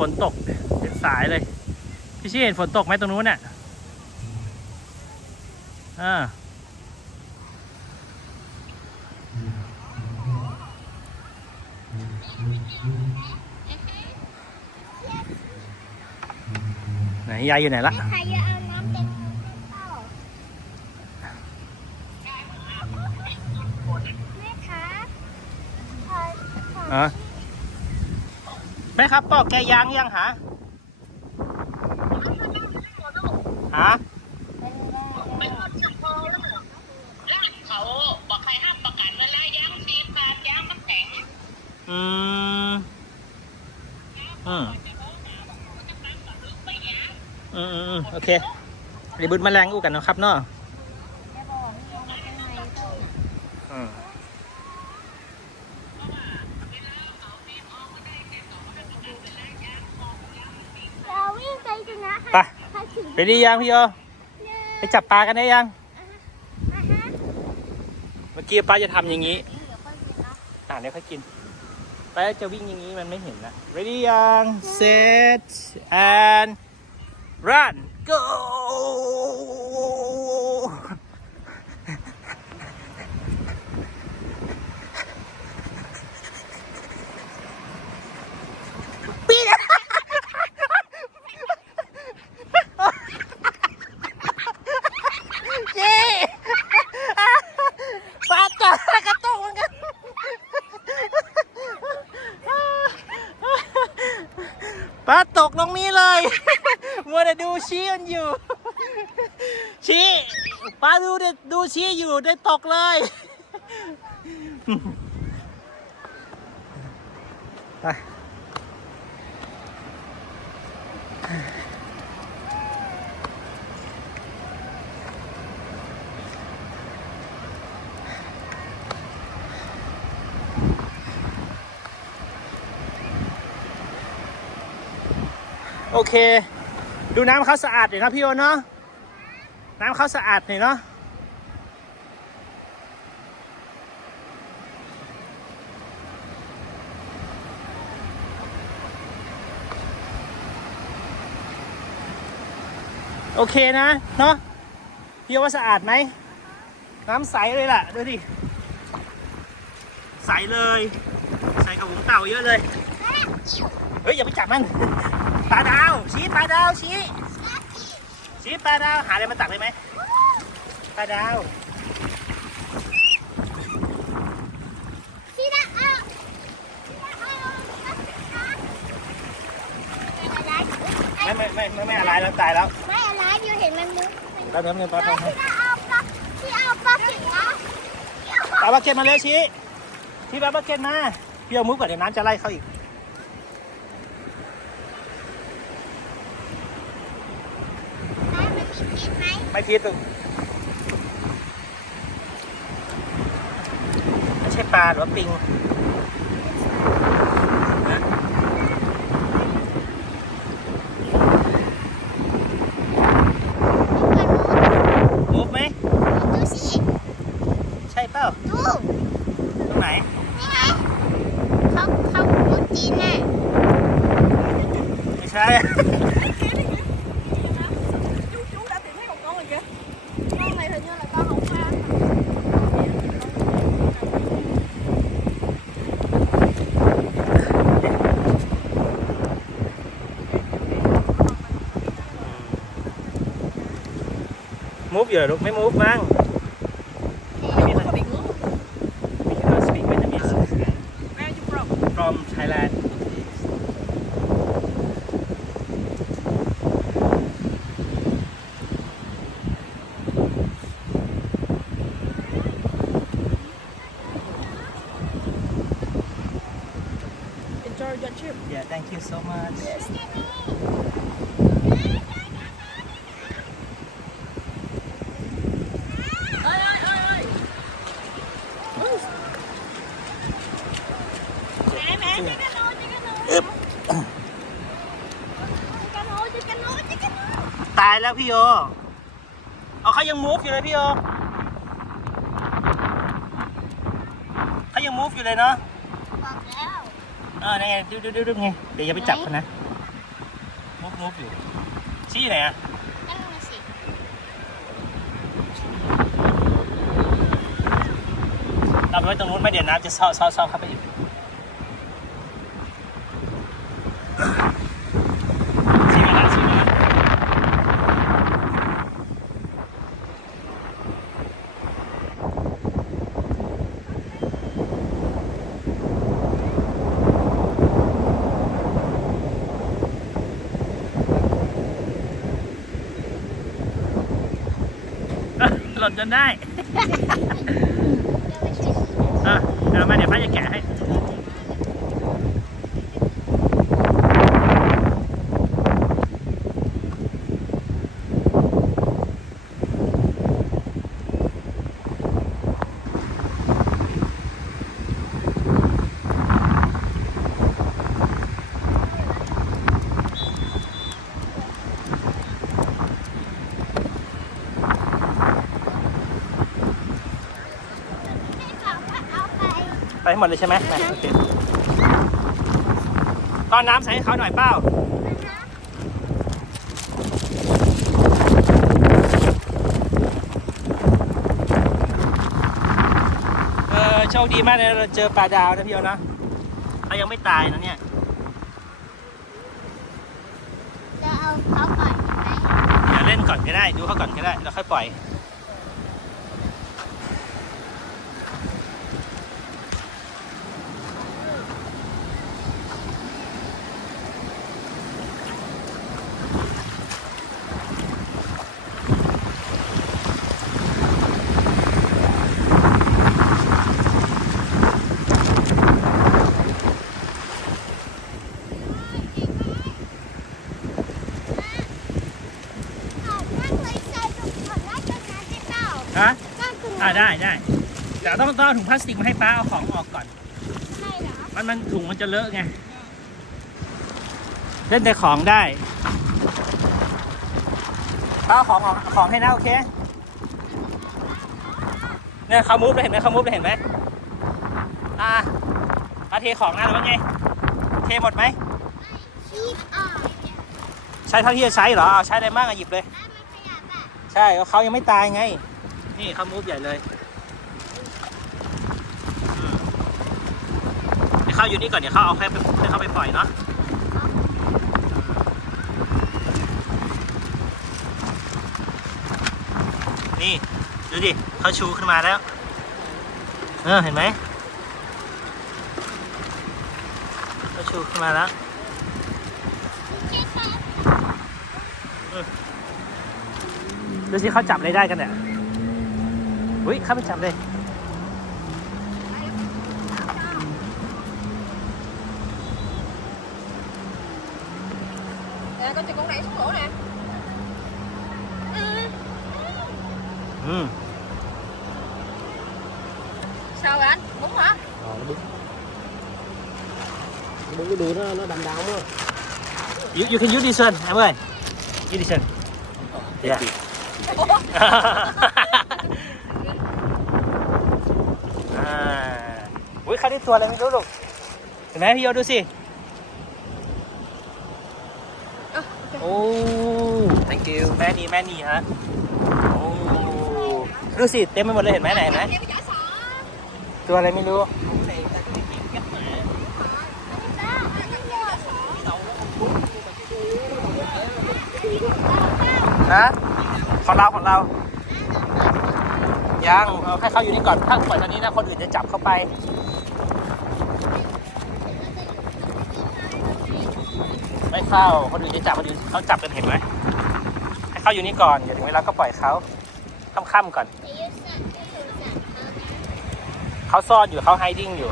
ฝนตกเป็นสายเลย พี่ชี้เห็นฝนตกไหมตรงนู้นน่ะอ่าไหนยายอยู่ไหนละใครจะเอาน้ำเต็มเปล่าแม่คะขอขอ อะแม่ครับปอกแกยางยังหาหาลากเขาบอกใครห้ามประกาศเวลาย้างซีพานย้างมันแข็งอืมอืมอืมอืมอืมโอเครีบุดแมลงอู้กันเนาะครับเนาะจะบอกมีอะไรข้างในก็ อืม เราวิ่งไปชนะ ไป ถ้าถึง ไป ดียังพี่โยไปจับปลากันได้ยังอะฮะเมื่อกี้ป้าจะทำอย่างนี้เดี๋ยวก็กินนะอ่าเดี๋ยวค่อยกินป้าจะวิ่งอย่างนี้มันไม่เห็นนะ ready ยัง set and run go ปีนจีปลาจับกระตุกเหมือนกัน ปลาตกลงนี้เลย มัวแต่ดูชี้มันอยู่ ชี้ปลาดูแต่ดูชี้อยู่ได้ตกเลย ไปโอเค ดูน้ำเขาสะอาดหน่นะพี่โอเนาะ น้ำเขาสะอาดหน่อยเนาะโอเคนะ เนาะพี่ว่าสะอาดไหม น้ำใสเลยล่ะ ดูดิ ใสเลย ใสกับหงเต่าเยอะเลย เฮ้ย อย่าไปจับมันปลาดาว ชี้ปลาดาว ชี้ ชี้ปลาดาวหาอะไรมาตักเลยไหมปลาดาวที่น่ะเอาไม่ไม่ไม่ไม่ไม่อะไรแล้วตายแล้วไม่อะไรอยู่เห็นมันมุดแป๊บนึงแป๊บนึงแป๊บนึงที่น่ะเอาปลาที่เอาปลาเข็งนะปลาบักเก็ตมาเลยชี้ชี้ปลาบักเก็ตมาพี่เอามุกก่อนเดี๋ยวน้ำจะไล่เขาอีก น้ำมันมีพิษ ไม่พิษลูกไม่ใช่ปลาหรือว่าปิง may mang. Enjoy your trip. Yeah, thank you so much. Yes. ายแล้วพี่โย เอาเขายัง move อยู่เลยพี่โยเขายัง move อยู่เลยเนาะบอกแล้วเออนี่ไงดูดูดูดูไงเดี๋ยวอย่าไปจับเขานะ move move อยู่ชี้อยู่ไหนอะนั่นน่ะสิเราไปไว้ตรงนู้นไหม่เดี๋ยวน้ำจะซ้อซ้อซ้อเข้าไปอีกชี้มาแล้วชี้มาแล้วเอ้อ หล่นจนได้เดี๋ยวไปช่วยเออเอามาเดี๋ยวป้าจะแกะให้ให้เขาว่าเอาไป ไปให้หมดเลยใช่ไหมมาโอเคตอนน้ำใส่ให้เขาหน่อยเป้าเออโชคดีมากเลยเราเจอปลาดาวนะพี่โอนะเขายังไม่ตายนะเนี่ย จะเอาเขาปล่อยไหม เดี๋ยวเล่นก่อนก็ได้ ดูเขาก่อนก็ได้ แล้วค่อยปล่อย เอานั่งเลยใส่ถุงก่อนแล้วจะงานให้เต่า ฮะนั่งตรงอ่านั้นได้ได้แต่ต้องต้องเอาถุงพลาสติกมาให้ป้าเอาของออกก่อนใช่เหรอมันมันถุงมันจะเลอะไง เล่นแต่ของได้ป้าเอาของออกเอาของให้นะโอเคเนี่ยเขามูฟเลยเห็นไหมเขามูฟเลยเห็นไหมอ่าป้าเทของนะหรือว่าไง เทหมดไหมชีพอ่อนเนี่ยใช้เท่าที่จะใช้เหรอเอาใช้ได้มากอะหยิบเลยอะมันขยับอะใช่เขายังไม่ตายไง นี่เขามูฟใหญ่เลยอืมเดี๋ยวเขาอยู่นี่ก่อนเดี๋ยวเขาเอาให้ไปให้เขาไปปล่อยเนาะนี่ ดูดิเขาชูขึ้นมาแล้ว เออ เห็นไหมเขาชูขึ้นมาแล้วดูสิเขาจับอะไรได้กันเนี่ย Ui, khắp chạm đây. Nè, con cho con này xuống lỗ nè. Ừ. ừ. Sao vậy anh? Đúng hả? Ờ, nó đúng Đúng cái đuôi nó, nó đầm đào quá. You, you can use this one, em ơi. You this one ờ, Yeah. อุ้ยเขาได้ตัวอะไรไม่รู้ลูก เห็นไหมพี่โยดูสิ Ờ, โอ้ thank you แม่นี่แม่นี่ฮะ โอ้ ดูสิ เต็มไปหมดเลยเห็นไหมไหนเห็นไหม Em giả sỏ. ตัวอะไรไม่รู้ นะของเราของเรา ยังเอาให้เขาอยู่นี่ก่อนถ้าปล่อยตอนนี้นะ คนอื่นจะจับเข้าไป ไม่ เข้าคนอื่นจะจับคนอื่นเขาจับกันเห็นไหมให้เขาอยู่นี่ก่อนเดี๋ยวถึงเวลาก็ปล่อยเขาค่ำๆก่อนเดี๋ยวยุสันก็อยู่สันเขานะเขาซ่อนอยู่เขาไฮดิ้งอยู่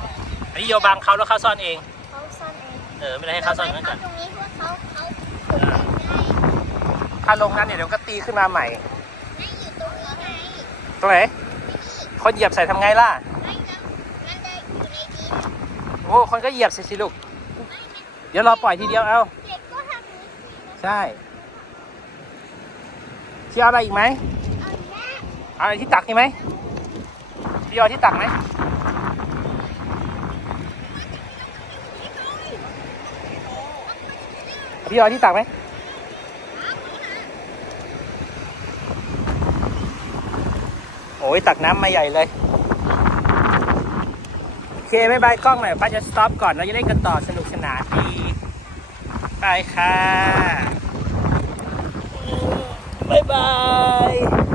อันนี้โยบังเขาแล้วเขาซ่อนเองเขาซ่อนเองเออไม่ได้ให้เขาซ่อนไว้ก่อนตรงนี้เพื่อเขาเขาขุดดินได้ถ้าลงนั้นเนี่ยเดี๋ยวก็ตีขึ้นมาใหม่ไม่อยู่ตรงนี้ไงตรงไหนคนเหยียบใส่ทำไงล่ะไม่นะมันจะอยู่ในดินโอ้คนก็เหยียบสิสิลูก เดี๋ยวรอปล่อยทีเดียวเอาเด็กก็ทำนี้สิ ใช่พี่เออะไรอีกไหมเอาอะไรที่ตักนี่ไหมพี่เอาที่ตักไหมพี่เอาที่ตักไหมโอ้ยตักน้ำมาใหญ่เลยโอเคบายบายกล้องหน่อยป้าจะสต็อปก่อนเราจะได้กันต่อสนุกสนานดีายค่ะบายบาย